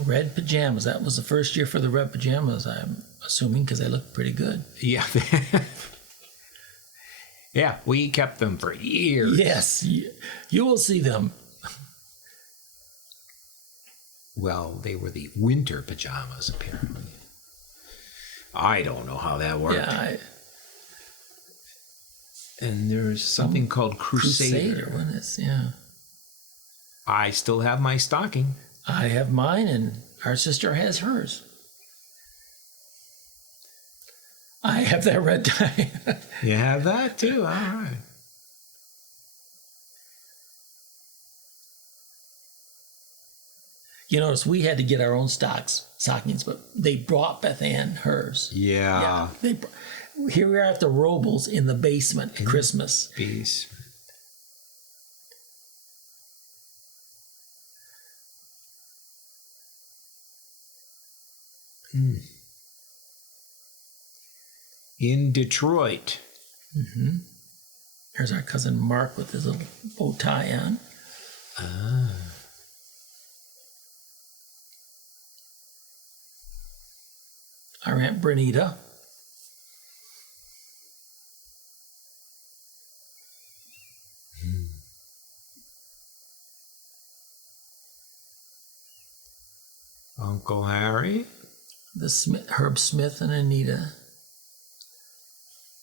Red pajamas. That was the first year for the red pajamas, I'm assuming, because they look pretty good. Yeah. Yeah, we kept them for years. Yes, you will see them. Well, they were the winter pajamas, apparently. I don't know how that worked. Yeah, and there's something called Crusader. When it's, yeah. I still have my stocking. I have mine, and our sister has hers. I have that red tie. You have that too? All right. You notice we had to get our own stockings, but they brought Beth Ann hers. Yeah. Here we are at the Wrobbels in the basement at Christmas. Basement. In Detroit. Mm-hmm. There's our cousin Mark with his little bow tie on. Ah. Our Aunt Bernita. Uncle Harry. Herb Smith and Anita.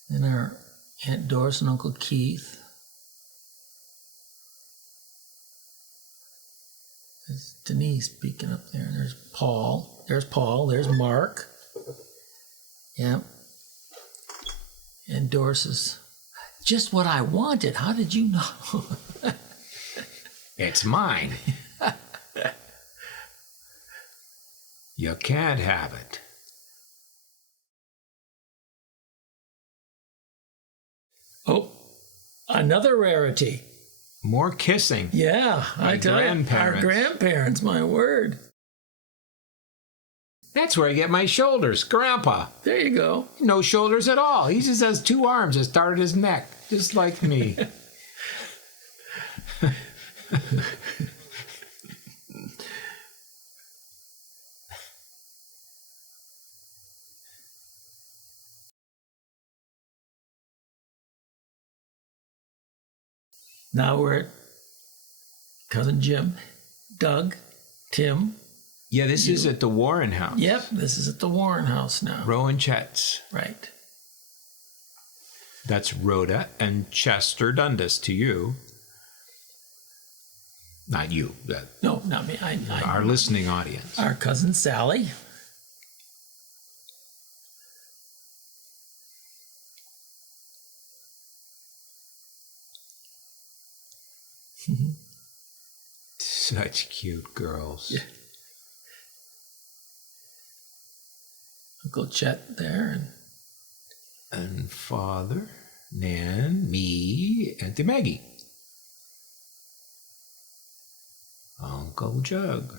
And our Aunt Doris and Uncle Keith. There's Denise peeking up there. There's Paul. There's Paul. There's Mark. Yep. And Doris is just what I wanted. How did you know? It's mine. You can't have it. Oh, another rarity. More kissing. Yeah, I tell you, our grandparents, my word. That's where I get my shoulders, Grandpa. There you go. No shoulders at all. He just has 2 arms that start at his neck, just like me. Now we're at Cousin Jim, Doug, Tim. Yeah, this is at the Warren house. Yep, this is at the Warren house now. Rowan Chet's. Right. That's Rhoda and Chester Dundas to you. Not you. No, not me. Our listening audience. Our cousin Sally. Such cute girls. Yeah. Uncle Chet there. And Father, Nan, me, Auntie Maggie. Uncle Jug.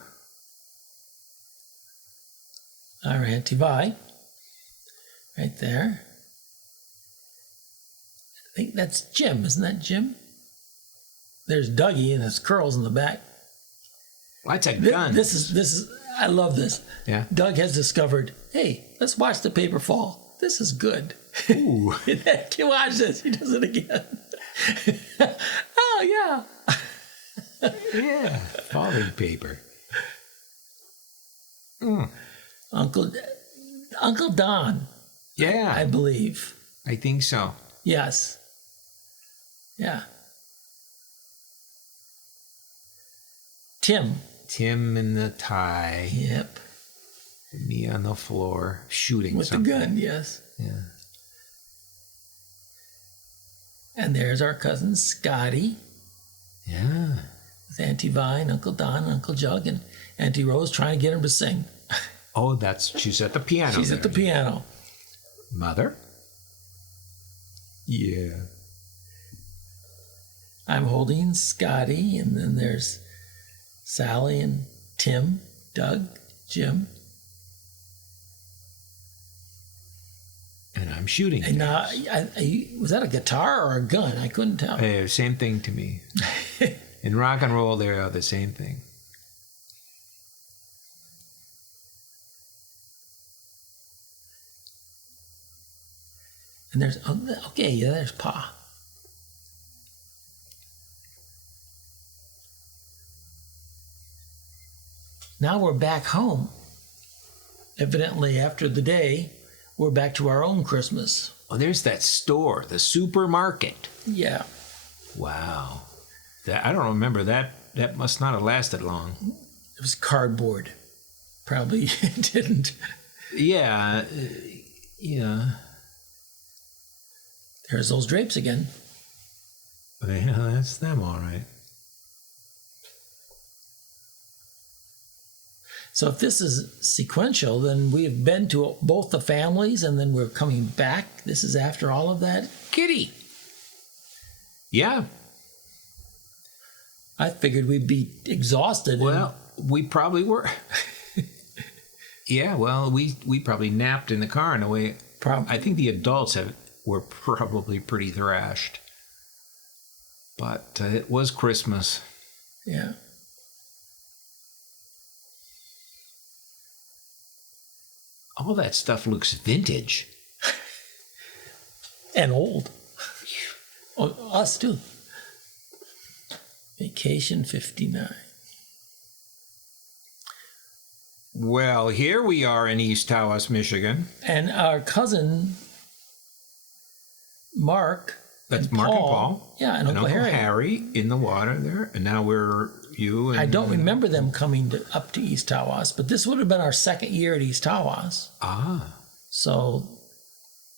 Our Auntie Vi. Right there. I think that's Jim. Isn't that Jim? There's Dougie and his curls in the back. That's a gun. This is. I love this. Yeah. Doug has discovered, hey, let's watch the paper fall. This is good. Ooh. Watch this. He does it again. Oh, yeah. Yeah. Falling paper. Mm. Uncle Don, Yeah. I believe. I think so. Yes. Yeah. Tim in the tie. Yep. Me on the floor shooting With something. the gun, yes. Yeah. And there's our cousin Scotty Yeah. with Auntie Vi and Uncle Don and Uncle Jug and Auntie Rose trying to get him to sing. Oh, she's at the piano. She's at the piano. Mother? Yeah. I'm holding Scotty, and then there's Sally and Tim, Doug, Jim. And I'm shooting. And now, was that a guitar or a gun? I couldn't tell. Same thing to me. In rock and roll, they are the same thing. And there's, okay, yeah, there's Pa. Now we're back home. Evidently, after the day, we're back to our own Christmas. Oh, there's that store, the supermarket. Yeah. Wow. I don't remember that. That must not have lasted long. It was cardboard. Probably didn't. Yeah. Yeah. There's those drapes again. Yeah, that's them, all right. So if this is sequential, then we've been to both the families and then we're coming back. This is after all of that. Kitty. Yeah. I figured we'd be exhausted. Well, we probably were. Yeah, well, we probably napped in the car in a way. I think the adults were probably pretty thrashed. But it was Christmas. Yeah. All that stuff looks vintage. And old. Oh, us too. Vacation 59. Well, here we are in East Tawas, Michigan. And our cousin, Mark. That's Mark and Paul. Yeah, and Uncle Harry in the water there. And now you and... I don't remember them coming up to East Tawas, but this would have been our second year at East Tawas. Ah. So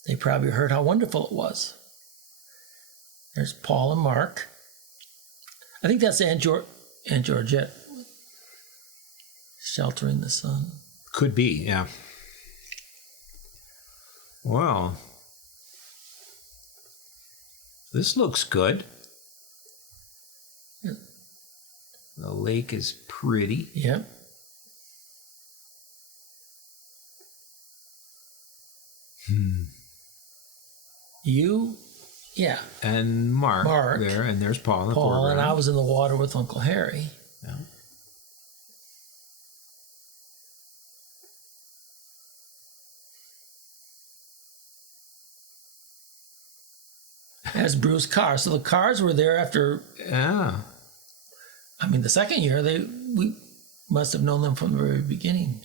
they probably heard how wonderful it was. There's Paul and Mark. I think that's Aunt Georgette sheltering the sun. Could be, yeah. Well, this looks good. Yeah. The lake is pretty. Yep. Yeah. And Mark there, and there's Paul in the foreground. And I was in the water with Uncle Harry. Yeah. There's Bruce's car. So the cars were there after. Yeah. I mean, the second year we must have known them from the very beginning.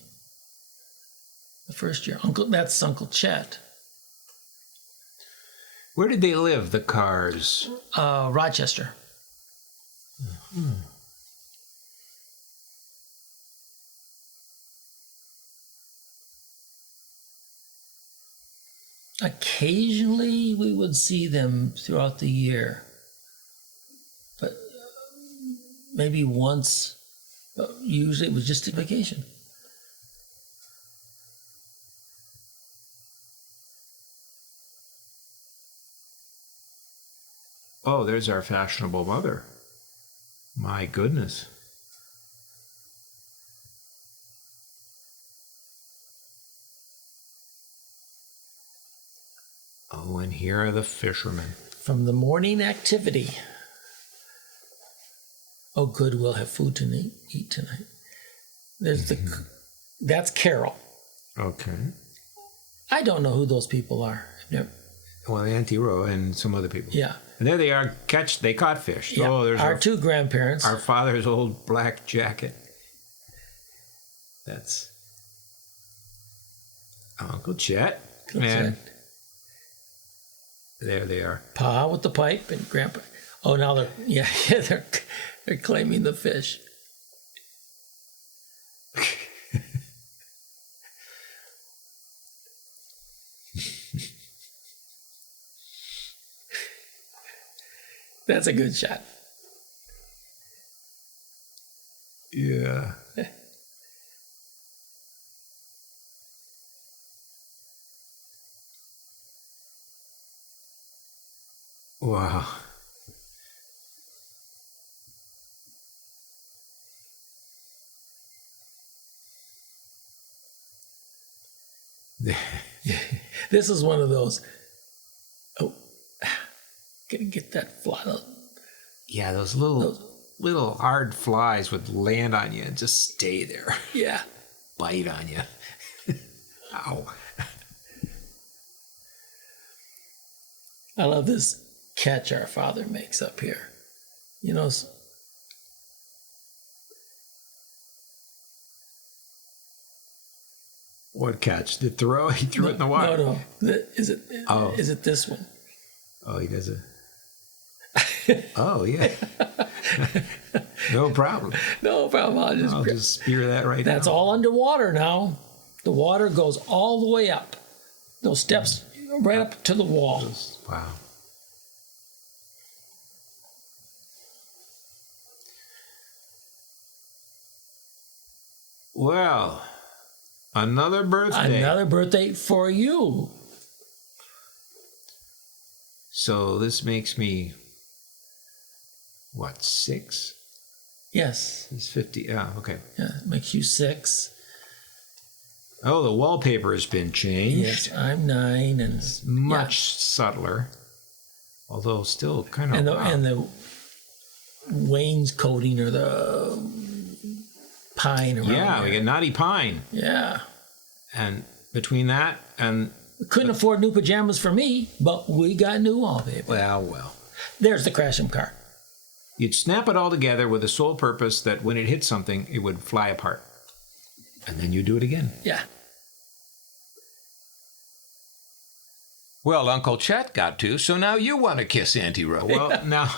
The first year, that's Uncle Chet. Where did they live, the Cars? Rochester. Mm-hmm. Occasionally, we would see them throughout the year. But maybe once. But usually it was just a vacation. Oh, there's our fashionable mother. My goodness. Oh, and here are the fishermen. From the morning activity. Oh, good, we'll have food to eat tonight. There's that's Carol. Okay. I don't know who those people are. Well, Auntie Ro and some other people. Yeah. And there they are. They caught fish. Yeah. Oh, there's our two grandparents. Our father's old black jacket. That's Uncle Chet. And there they are. Pa with the pipe and Grandpa. Oh, now they're claiming the fish. That's a good shot. Yeah. Wow. This is one of those. Oh, gonna get that fly. Yeah, those little hard flies would land on you and just stay there. Yeah. Bite on you. Ow. I love this catch our father makes up here. You know, what catch? The throw? He threw it in the water. No. Is it this one? Oh, he does it. Oh, yeah. No problem. No problem. I'll just spear that right now. That's all underwater now. The water goes all the way up. Those steps right up to the wall. Wow. Well, another birthday. Another birthday for you. So this makes me, what, 6? Yes. He's 50. Yeah, okay. Yeah, it makes you 6. Oh, the wallpaper has been changed. Yes, I'm 9, and it's much subtler, although still kind of. And the wainscoting or the pine around yeah, there. we get naughty pine. Yeah. And between that and we couldn't afford new pajamas for me, but we got new wallpaper. Well. There's the Crasham car. You'd snap it all together with the sole purpose that when it hit something, it would fly apart. And then you do it again. Yeah. Well, Uncle Chet got to, so now you want to kiss Auntie Ro. Well, now.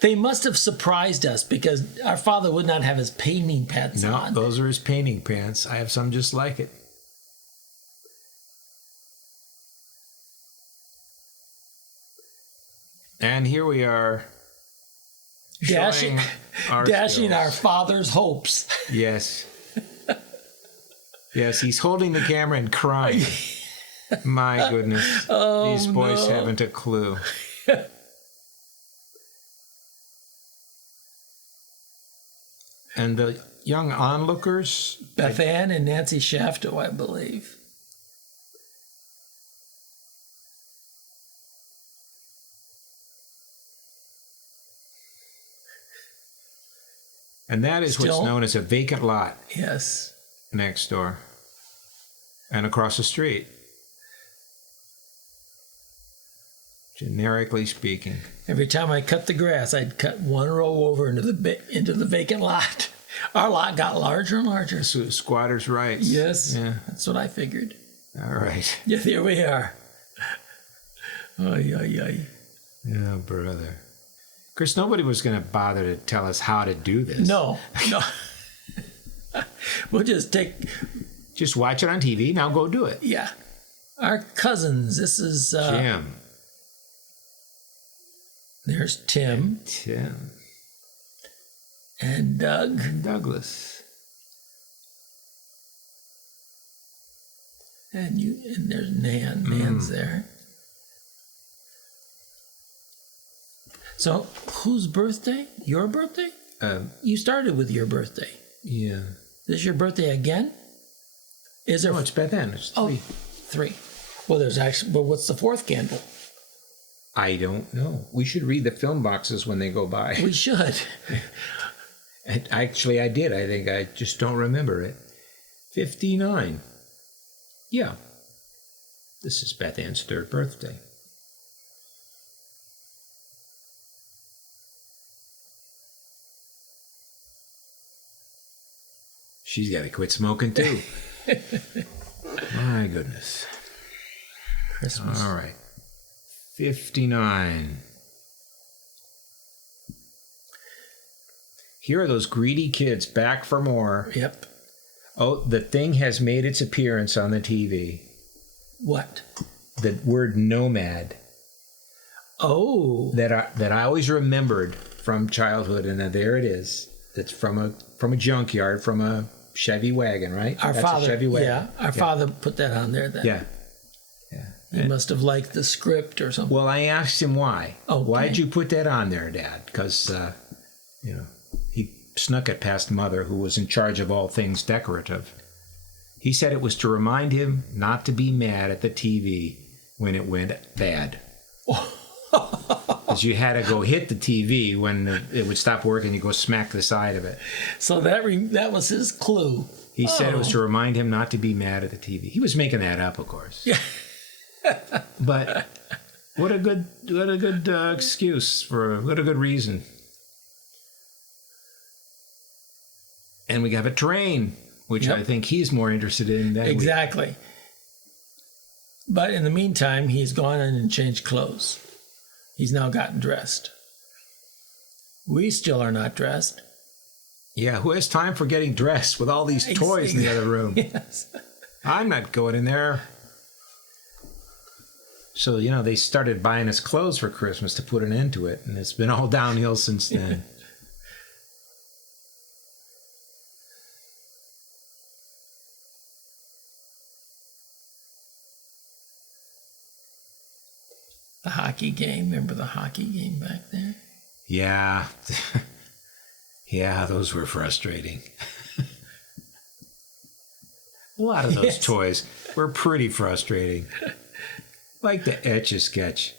They must have surprised us because our father would not have his painting pants on. No, those are his painting pants. I have some just like it. And here we are. Dashing our father's hopes. Yes. Yes, he's holding the camera and crying. My goodness. These boys haven't a clue. And the young onlookers? Beth Ann and Nancy Shafto, I believe. And that is what's known as a vacant lot. Yes. Next door. And across the street. Generically speaking. Every time I cut the grass, I'd cut one row over into the vacant lot. Our lot got larger and larger. So squatters' rights. Yes. Yeah. That's what I figured. All right. Yeah, there we are. Ay, ay, ay. Yeah, brother. Of course, nobody was going to bother to tell us how to do this. No. We'll just watch it on TV. Now go do it. Yeah. Our cousins. This is Jim. There's Tim Tim. and Doug. And Douglas. And there's Nan. Nan's there. So, whose birthday? Your birthday? You started with your birthday. Yeah. Is this your birthday again? Is there? No, it's Beth Ann. It's 3. Oh, 3. Well, there's actually. But what's the 4th candle? I don't know. We should read the film boxes when they go by. We should. Actually, I did. I think I just don't remember it. 59. Yeah. This is Beth Ann's 3rd birthday. She's got to quit smoking too. My goodness. Christmas. All right. 59. Here are those greedy kids back for more. Yep. Oh, the thing has made its appearance on the TV. What? The word nomad. Oh. That I always remembered from childhood, and there it is. That's from a junkyard, from a Chevy wagon, right? Our That's father. a Chevy wagon. Yeah. Our father put that on there then. Yeah. He must have liked the script or something. Well, I asked him why. Okay. Why'd you put that on there, Dad? Because, he snuck it past Mother, who was in charge of all things decorative. He said it was to remind him not to be mad at the TV when it went bad. Because you had to go hit the TV when it would stop working. You go smack the side of it. So that was his clue. He said it was to remind him not to be mad at the TV. He was making that up, of course. Yeah. But what a good excuse what a good reason. And we have a train, which Yep. I think he's more interested in than Exactly. But in the meantime, he's gone in and changed clothes. He's now gotten dressed. We still are not dressed. Yeah, who has time for getting dressed with all these toys in the other room? Yes. I'm not going in there. So, they started buying us clothes for Christmas to put an end to it, and it's been all downhill since then. The hockey game. Remember the hockey game back there? Yeah. Yeah, those were frustrating. A lot of those toys were pretty frustrating. Like the Etch-a-Sketch.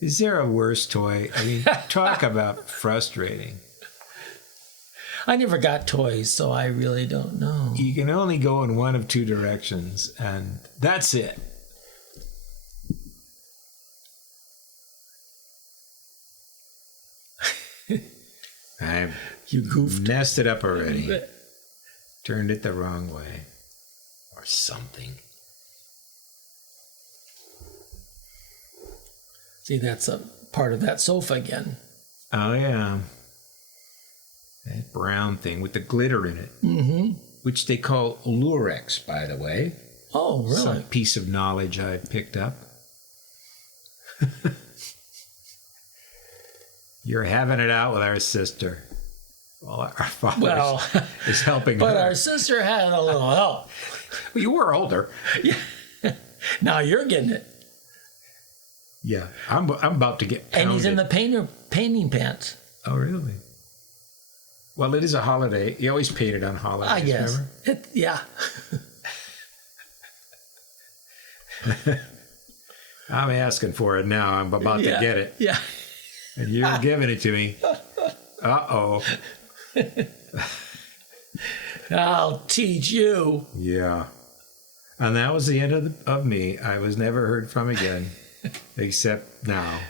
Is there a worse toy? I mean, talk about frustrating. I never got toys, so I really don't know. You can only go in one of 2 directions, and that's it. I You goofed. messed it up already. Turned it the wrong way. Or something. See, that's a part of that sofa again. Oh, yeah. That brown thing with the glitter in it. Mm-hmm. Which they call Lurex, by the way. Oh, really? Some piece of knowledge I picked up. You're having it out with our sister. Well, our father is helping but her. our sister had a little help. Well, you were older. Yeah. Now you're getting it. Yeah, I'm about to get pounded. And he's in the painting pants. Oh, really? Well, it is a holiday. You always painted on holidays, I guess. remember? Yeah. I'm asking for it now. I'm about to get it. Yeah. And you're giving it to me. Uh-oh. I'll teach you. Yeah. And that was the end of me. I was never heard from again, except now.